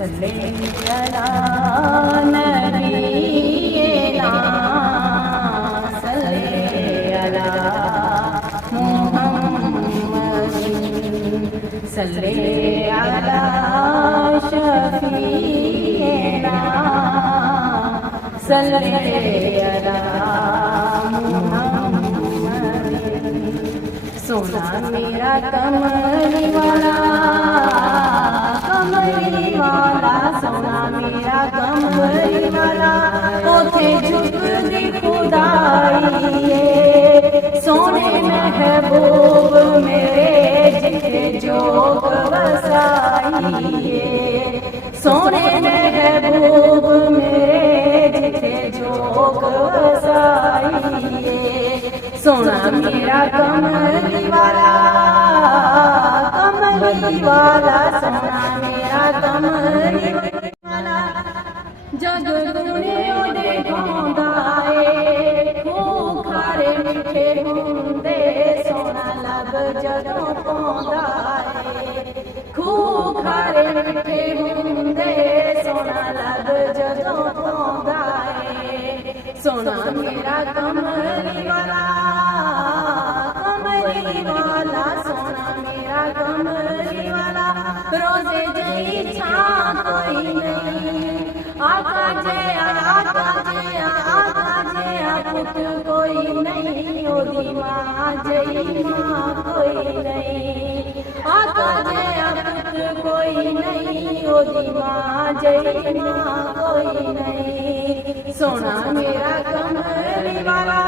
सल्ले अला नबीना सल्ले अला मुहम्मद सल्ले अला शफीना सल्ले अला मुहम्मद। सोना मेरा कमली वाला सोना मेरा कमली वाला ओथे झुक दी खुदाई सोने महबूब मेरे जिथे जोग वसाई सोने महबूब मेरे जिथे जोग वसाई सोना मेरा कमली वाला सोना मेरा कमली वाला जग दुनिया दे गांदा ए खूब खारे मिठे हुंदे सोना लब जदों पांदा ए खूब खारे मिठे हुंदे सोना लब जदों पांदा ए सोना मेरा कमली वाला सोना मेरा कमली वाला रोजे जई छां कोई नहीं आका जया पुत कोई नहीं ओदी मां जई मां कोई नहीं आका जया पुत कोई नहीं ओदी मां जई मां कोई नहीं सोना मेरा कमली वाला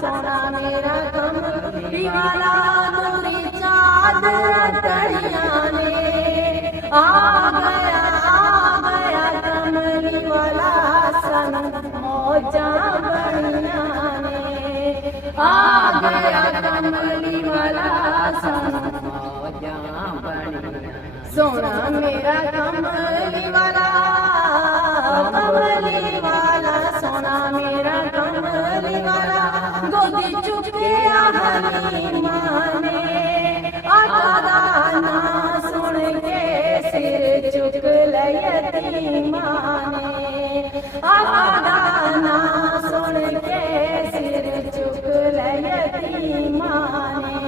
सोना मेरा कमली वाला नूरी चादर तड़िया ने आ गया कमली वाला सन मौजा बढ़िया ने आ गया कमली वाला सन मौजा बढ़िया सोना मेरा कमली वाला सोना मेरा कमली वाला गोदी चुके हलीमा ने आका दा नां सुन के सिर चुक ले यतीमा ने आका दा नां सुन के सिर चुक ले यतीमा ने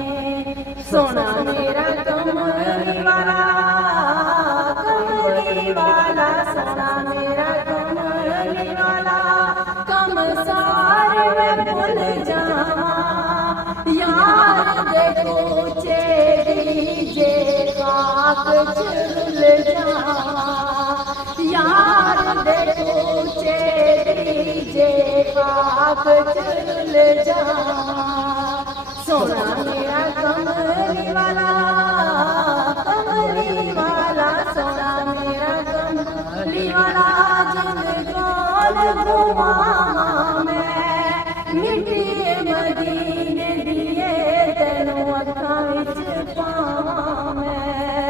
सोना मेरा कमली वाला सोना मेरा कमली वाला कम सारे मैं भूल जावा यार देखो चेरीजे काक चुल जावा यार देखो चेरीजे काक चुल जावा सोना मेरा कमली वाला सोना मेरा कमली वाला जिंद गोल घुमावा मैं मिट्टी मदीने दिए तेनों अखां विच पावा मैं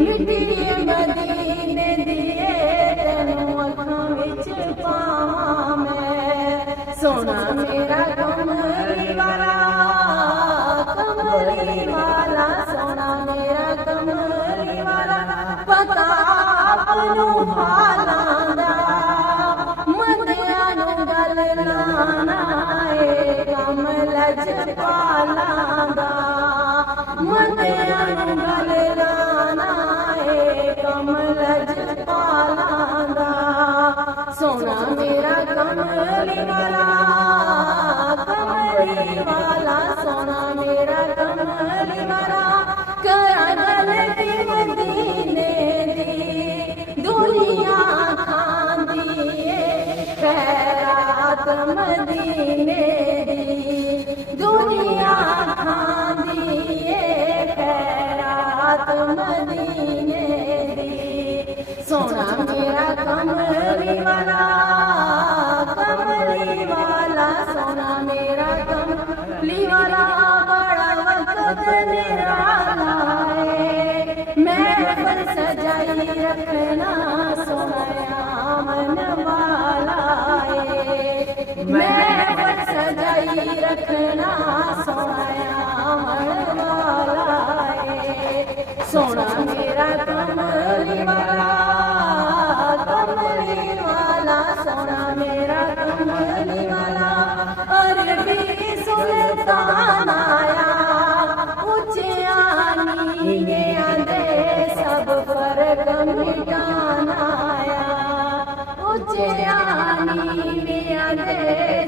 मिट्टी मदीने दिए तेनों अखां विच पावा मैं सोना मेरा कमली वाला सोना मेरा कमली वाला पता आपनू हालां दा मदियां नू गल लाना ए कम लजपालां दा मदियां नू गल लाना ए कम लजपालां दा सोना मेरा कमली वाला सोना मेरा कमली वाला करा गलती मदीने दी दुनिया खांदी खैरात मदीने दी दुनिया खांदी खैरात मदीने दी सोना मेरा कमली वाला सोना मेरा कमली वाला बड़ा वक्त निराला है मैं पर सजाई रखना सोना मन वाला है मैं पर सजाई रखना सोना मन वाला है सोना मेरा मेरा कमली वाला सोना मेरा कमली वाला। अरबी सुल्तान आया ऊंचिया नीवियां दे सब फर्क मिटाना आया। ऊंचिया नीवियां दे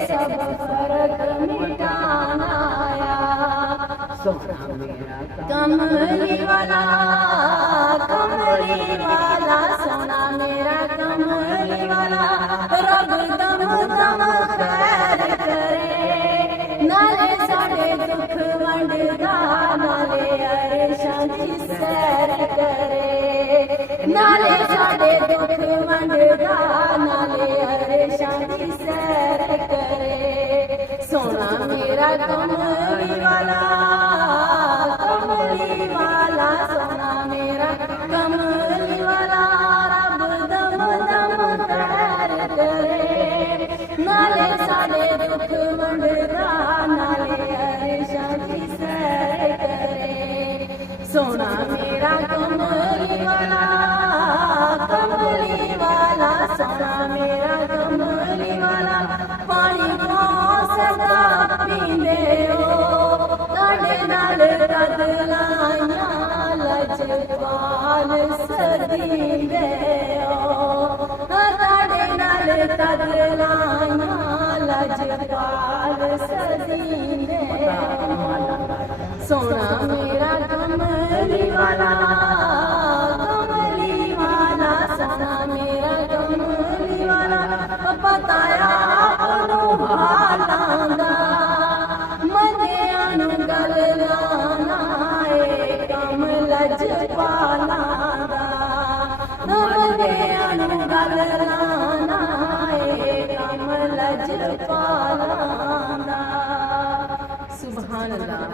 सब फर्क मिटाना आया। कमली वाला सोना मेरा कमली वाला। रब दम दम खैर करे नाले साढ़े दुख वंडदा नाले अरशां दी सैर करे। नाले साढ़े दुख वंडदा नाले अरशां दी सैर करे। सोना मेरा कमली वाला सोना मेरा कमली वाला। रब दम दम खैर करे नाले साढ़े दुख वंडदा नाले अरशां दी सैर करे। सोना मेरा कमली वाला सोना मेरा कमली वाला। पानी सदा पींदे हो ताड़े नाल रद लाइया लजपाल सदींदे हो। ताड़े नाल रद लाइया लजपाल सदींदे हो। सोना मेरा कमली वाला सोना मेरा कमली वाला। बताया ओनू हालां दा मनिया नू गल लाना ए कम लजपालां दा। मनिया नू गल लाना ए कम लजपालां दा। सुभान अल्लाह।